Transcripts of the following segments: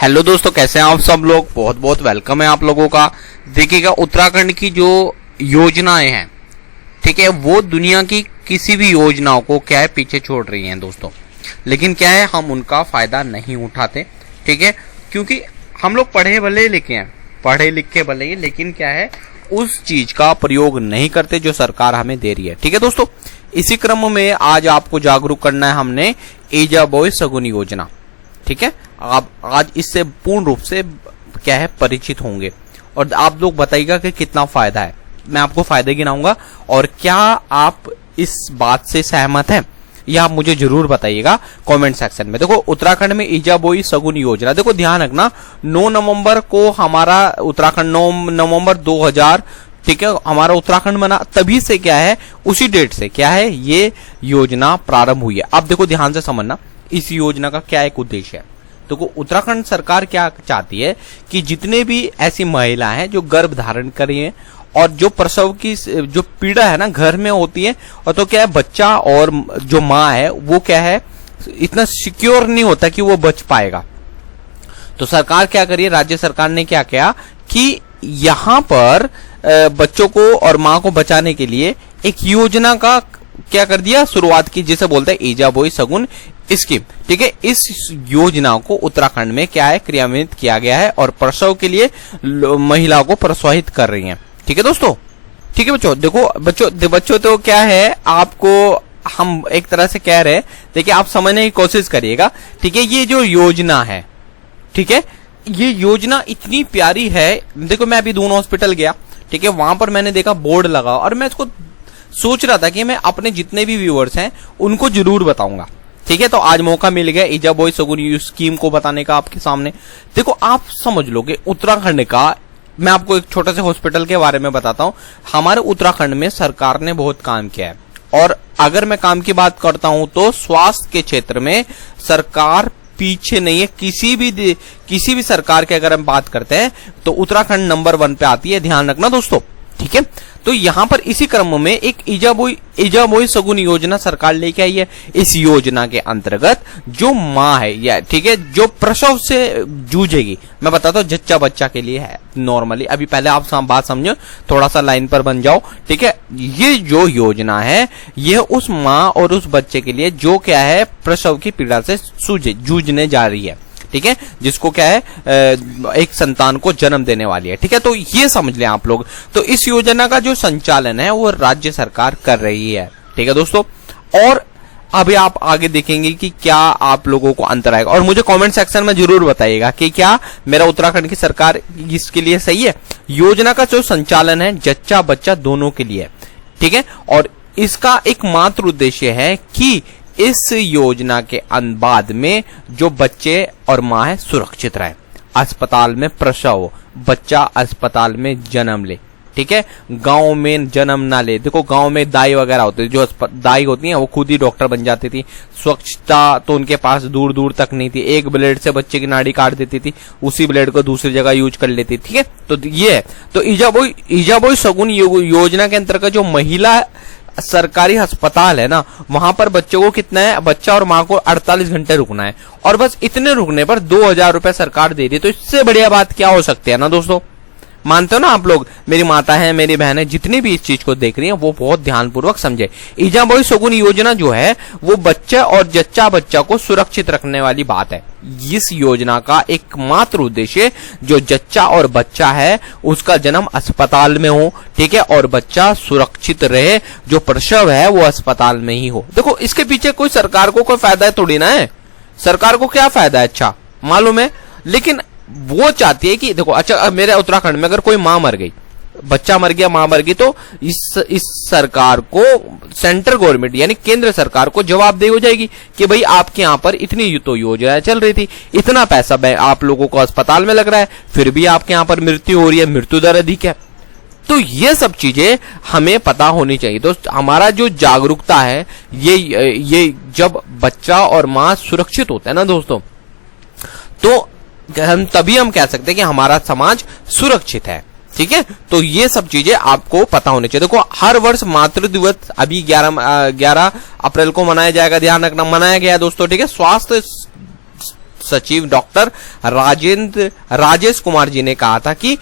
Hello दोस्तों, कैसे हैं आप सब लोग। बहुत बहुत वेलकम है आप लोगों का। देखिएगा, उत्तराखंड की जो योजनाएं हैं, ठीक है, वो दुनिया की किसी भी योजनाओं को क्या है पीछे छोड़ रही हैं दोस्तों। लेकिन क्या है, हम उनका फायदा नहीं उठाते, ठीक है, क्योंकि हम लोग पढ़े लिखे भले ही, लेकिन क्या है उस चीज का प्रयोग नहीं करते जो सरकार हमें दे रही है। ठीक है दोस्तों, इसी क्रम में आज आपको जागरूक करना है हमने एजा बॉय सगुन योजना। ठीक है, आप आज इससे पूर्ण रूप से क्या है परिचित होंगे और आप लोग बताइएगा कि कितना फायदा है। मैं आपको फायदे गिनाऊंगा और क्या आप इस बात से सहमत हैं, यह आप मुझे जरूर बताइएगा कमेंट सेक्शन में। देखो, उत्तराखंड में ईजा बोई सगुन योजना, देखो ध्यान रखना, 9 नवंबर को हमारा उत्तराखंड 9 नवंबर 2000, ठीक है, हमारा उत्तराखंड बना, तभी से क्या है उसी डेट से क्या है ये योजना प्रारंभ हुई है। अब देखो ध्यान से समझना इस योजना का क्या एक उद्देश्य है। तो उत्तराखंड सरकार क्या चाहती है कि जितने भी ऐसी महिला हैं जो गर्भ धारण कर रही हैं और जो प्रसव की जो पीड़ा है ना घर में होती है, और तो क्या है बच्चा और जो माँ है वो क्या है इतना सिक्योर नहीं होता कि वो बच पाएगा। तो सरकार क्या करिए, राज्य सरकार ने क्या किया कि यहाँ पर बच्चों को और माँ को बचाने के लिए एक योजना का क्या कर दिया, शुरुआत की, जिसे बोलते हैं ईजा बोई सगुन स्कीम। ठीक है, इस योजना को उत्तराखंड में क्या है क्रियान्वित किया गया है और प्रसव के लिए महिलाओं को प्रोत्साहित कर रही हैं। ठीक है दोस्तों, ठीक है बच्चों। देखो बच्चों तो क्या है आपको हम एक तरह से कह रहे हैं, देखिए आप समझने की कोशिश करिएगा। ठीक है, ये जो योजना है, ठीक है, ये योजना इतनी प्यारी है। देखो मैं अभी दून हॉस्पिटल गया, ठीक है, वहां पर मैंने देखा बोर्ड लगा और मैं इसको सोच रहा था कि मैं अपने जितने भी व्यूअर्स हैं उनको जरूर बताऊंगा। ठीक है, तो आज मौका मिल गया ईजा बॉय सगुन स्कीम को बताने का आपके सामने। देखो आप समझ लो कि उत्तराखंड का, मैं आपको एक छोटे से हॉस्पिटल के बारे में बताता हूं। हमारे उत्तराखंड में सरकार ने बहुत काम किया है और अगर मैं काम की बात करता हूं तो स्वास्थ्य के क्षेत्र में सरकार पीछे नहीं है। किसी भी सरकार की अगर हम बात करते हैं तो उत्तराखंड नंबर 1 पे आती है, ध्यान रखना दोस्तों। ठीक है, तो यहां पर इसी क्रम में एक ईजा बोई सगुन योजना सरकार लेके आई है। इस योजना के अंतर्गत जो माँ है या ठीक है जो प्रसव से जूझेगी, मैं बताता हूँ जच्चा बच्चा के लिए है नॉर्मली। अभी पहले आप बात समझो, थोड़ा सा लाइन पर बन जाओ। ठीक है, ये जो योजना है यह उस माँ और उस बच्चे के लिए जो क्या है प्रसव की पीड़ा से जूझने जा रही है। ठीक है, जिसको क्या है एक संतान को जन्म देने वाली है। ठीक है, तो ये समझ लें आप लोग। तो इस योजना का जो संचालन है वो राज्य सरकार कर रही है। ठीक है दोस्तों, और अभी आप आगे देखेंगे कि क्या आप लोगों को अंतर आएगा और मुझे कमेंट सेक्शन में जरूर बताइएगा कि क्या मेरा उत्तराखंड की सरकार इसके लिए सही है। योजना का जो संचालन है जच्चा बच्चा दोनों के लिए, ठीक है, और इसका एक मात्र उद्देश्य है कि इस योजना के बाद में जो बच्चे और माँ है सुरक्षित रहे, अस्पताल में प्रसव, बच्चा अस्पताल में जन्म ले। ठीक है, गांव में जन्म ना ले। देखो गांव में दाई वगैरह होती है, जो दाई होती है वो खुद ही डॉक्टर बन जाती थी। स्वच्छता तो उनके पास दूर दूर तक नहीं थी, एक ब्लेड से बच्चे की नाड़ी काट देती थी, उसी ब्लेड को दूसरी जगह यूज कर लेती। ठीक है, तो ये है। तो ईजा बोई सगुन योजना के अंतर्गत जो महिला सरकारी अस्पताल है ना, वहां पर बच्चों को कितना है, बच्चा और माँ को 48 घंटे रुकना है और बस इतने रुकने पर 2000 रुपए सरकार दे रही है। तो इससे बढ़िया बात क्या हो सकती है ना दोस्तों। मानते हो ना आप लोग, मेरी माता है, मेरी बहन है, जितनी भी इस चीज को देख रही हैं वो बहुत ध्यानपूर्वक समझे। ईजा बॉय सगुन योजना जो है वो बच्चा और जच्चा बच्चा को सुरक्षित रखने वाली बात है। इस योजना का एकमात्र उद्देश्य जो जच्चा और बच्चा है उसका जन्म अस्पताल में हो, ठीक है, और बच्चा सुरक्षित रहे, जो प्रसव है वो अस्पताल में ही हो। देखो इसके पीछे कोई सरकार को कोई फायदा थोड़ी ना है। सरकार को क्या फायदा है अच्छा मालूम है, लेकिन वो चाहती है कि देखो अच्छा मेरे उत्तराखंड में अगर कोई माँ मर गई, बच्चा मर गया, माँ मर गई, तो इस सरकार को, सेंट्रल गवर्नमेंट यानी केंद्र सरकार को जवाबदेही हो जाएगी कि भाई आपके यहाँ पर इतनी तो योजना चल रही थी, इतना पैसा आप लोगों को अस्पताल में लग रहा है, फिर भी आपके यहाँ पर मृत्यु हो रही है, मृत्यु दर अधिक है। तो ये सब चीजें हमें पता होनी चाहिए। तो हमारा जो जागरूकता है ये जब बच्चा और माँ सुरक्षित होता है ना दोस्तों, तो तभी हम कह सकते हैं कि हमारा समाज सुरक्षित है। ठीक है, तो ये सब चीजें आपको पता होनी चाहिए। देखो हर वर्ष मातृ दिवस अभी 11 अप्रैल को मनाया जाएगा, ध्यान रखना, मनाया गया दोस्तों। ठीक है, स्वास्थ्य सचिव डॉक्टर राजेश कुमार जी ने कहा था कि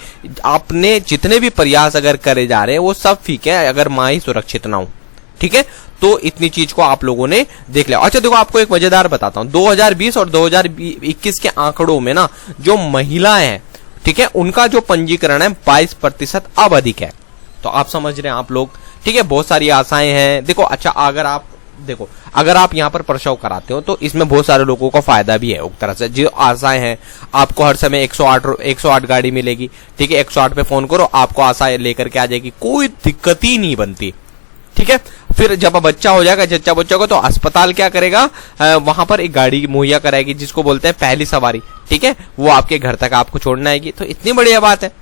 आपने जितने भी प्रयास अगर करे जा रहे हैं वो सब ठीक है, अगर मां ही सुरक्षित ना हो, ठीक है। तो इतनी चीज को आप लोगों ने देख लिया। अच्छा देखो, आपको एक मजेदार बताता हूं, 2020 और 2021 के आंकड़ों में ना जो महिलाएं हैं, ठीक है, उनका जो पंजीकरण है 22% अब अधिक है। तो आप समझ रहे हैं आप लोग, ठीक है, बहुत सारी आशाएं हैं। देखो अच्छा, अगर आप यहाँ पर प्रसव कराते हो तो इसमें बहुत सारे लोगों को फायदा भी है। एक तरह से जो आशाएं हैं, आपको हर समय 108 गाड़ी मिलेगी, ठीक है, 108 पे फोन करो, आपको आशा लेकर के आ जाएगी, कोई दिक्कत ही नहीं बनती, ठीक है। फिर जब बच्चा हो जाएगा, जच्चा बच्चा होगा, तो अस्पताल क्या करेगा, वहां पर एक गाड़ी मुहैया कराएगी जिसको बोलते हैं पहली सवारी, ठीक है, वो आपके घर तक आपको छोड़ने आएगी। तो इतनी बढ़िया बात है।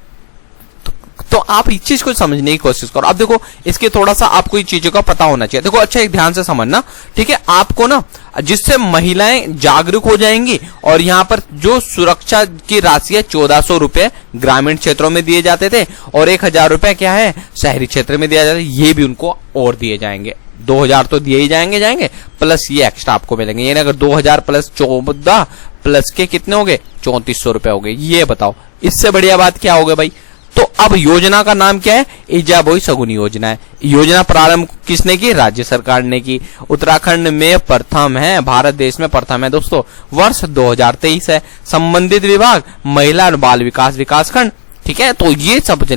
तो आप इस चीज को समझने की कोशिश करो। अब देखो, इसके थोड़ा सा आपको इन चीजों का पता होना चाहिए। देखो अच्छा, एक ध्यान से समझना, ठीक है, आपको ना जिससे महिलाएं जागरूक हो जाएंगी, और यहाँ पर जो सुरक्षा की राशि है 1400 रुपए ग्रामीण क्षेत्रों में दिए जाते थे, और 1000 रुपए क्या है शहरी क्षेत्र में दिया जाता है, ये भी उनको और दिए जाएंगे। 2000 तो दिए ही जाएंगे प्लस ये एक्स्ट्रा आपको मिलेंगे। यानी अगर 2000 प्लस 14 प्लस के कितने हो गए, 3400 रुपए हो गए। ये बताओ, इससे बढ़िया बात क्या हो गई भाई। तो अब योजना का नाम क्या है, ईजाबोई सगुनी योजना है। योजना प्रारंभ किसने की, राज्य सरकार ने की। उत्तराखंड में प्रथम है, भारत देश में प्रथम है दोस्तों। वर्ष 2023 है। संबंधित विभाग महिला और बाल विकास विकासखंड, ठीक है। तो ये समझ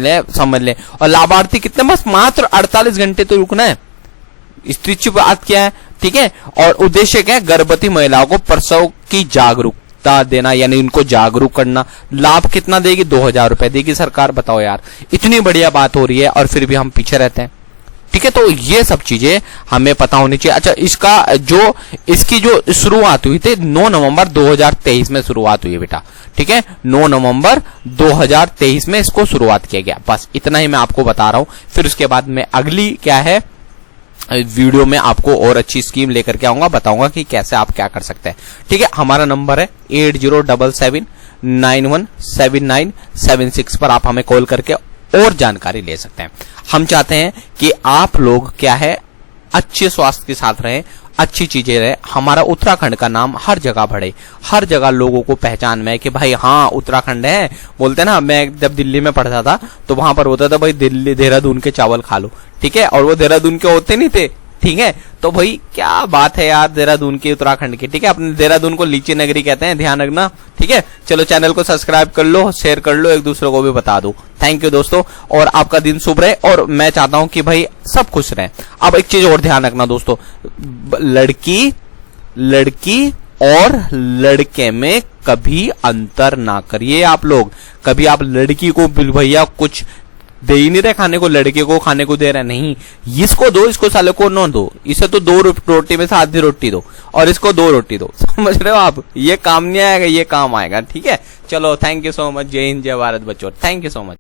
ले। और लाभार्थी कितने, बस मात्र 48 घंटे तो रुकना है। स्त्री बात क्या है, ठीक है। और उद्देश्य क्या है, गर्भवती महिलाओं को प्रसव की जागरूकता देना, यानी उनको जागरूक करना। लाभ कितना देगी, 2000 रुपए देगी सरकार। बताओ यार, इतनी बढ़िया बात हो रही है और फिर भी हम पीछे रहते हैं, ठीक है। तो ये सब चीजें हमें पता होनी चाहिए। अच्छा, इसकी जो शुरुआत हुई थी 9 नवंबर 2023 में शुरुआत हुई है बेटा, ठीक है। 9 नवंबर 2023 में इसको शुरुआत किया गया। बस इतना ही मैं आपको बता रहा हूं। फिर उसके बाद में अगली क्या है वीडियो में आपको और अच्छी स्कीम लेकर के आऊंगा, बताऊंगा कि कैसे आप क्या कर सकते हैं, ठीक है। हमारा नंबर है 8077917976 पर आप हमें कॉल करके और जानकारी ले सकते हैं। हम चाहते हैं कि आप लोग क्या है अच्छे स्वास्थ्य के साथ रहें, अच्छी चीजें रहे, हमारा उत्तराखंड का नाम हर जगह बढ़े, हर जगह लोगों को पहचान में है कि भाई हाँ उत्तराखंड है। बोलते ना, मैं जब दिल्ली में पढ़ता था तो वहां पर होता था भाई दिल्ली देहरादून के चावल खा लो, ठीक है, और वो देहरादून के होते नहीं थे, ठीक है। तो भाई क्या बात है यार देहरादून की, उत्तराखंड की, ठीक है। अपने देहरादून को लीची नगरी कहते हैं, ध्यान रखना, ठीक है। चलो चैनल को सब्सक्राइब कर लो, शेयर कर लो, एक दूसरे को भी बता दो। थैंक यू दोस्तों, और आपका दिन शुभ रहे, और मैं चाहता हूं कि भाई सब खुश रहें। अब एक चीज और ध्यान रखना दोस्तों, लड़की और लड़के में कभी अंतर ना करिए आप लोग। कभी आप लड़की को भैया कुछ दे ही नहीं रहे खाने को, लड़के को खाने को दे रहे नहीं, इसको दो, इसको साले को न दो, इसे तो 2 रोटी में से आधी रोटी दो, और इसको 2 रोटी दो। समझ रहे हो आप, ये काम नहीं आएगा, ये काम आएगा, ठीक है। चलो थैंक यू सो मच, जय हिंद जय भारत बच्चों, थैंक यू सो मच।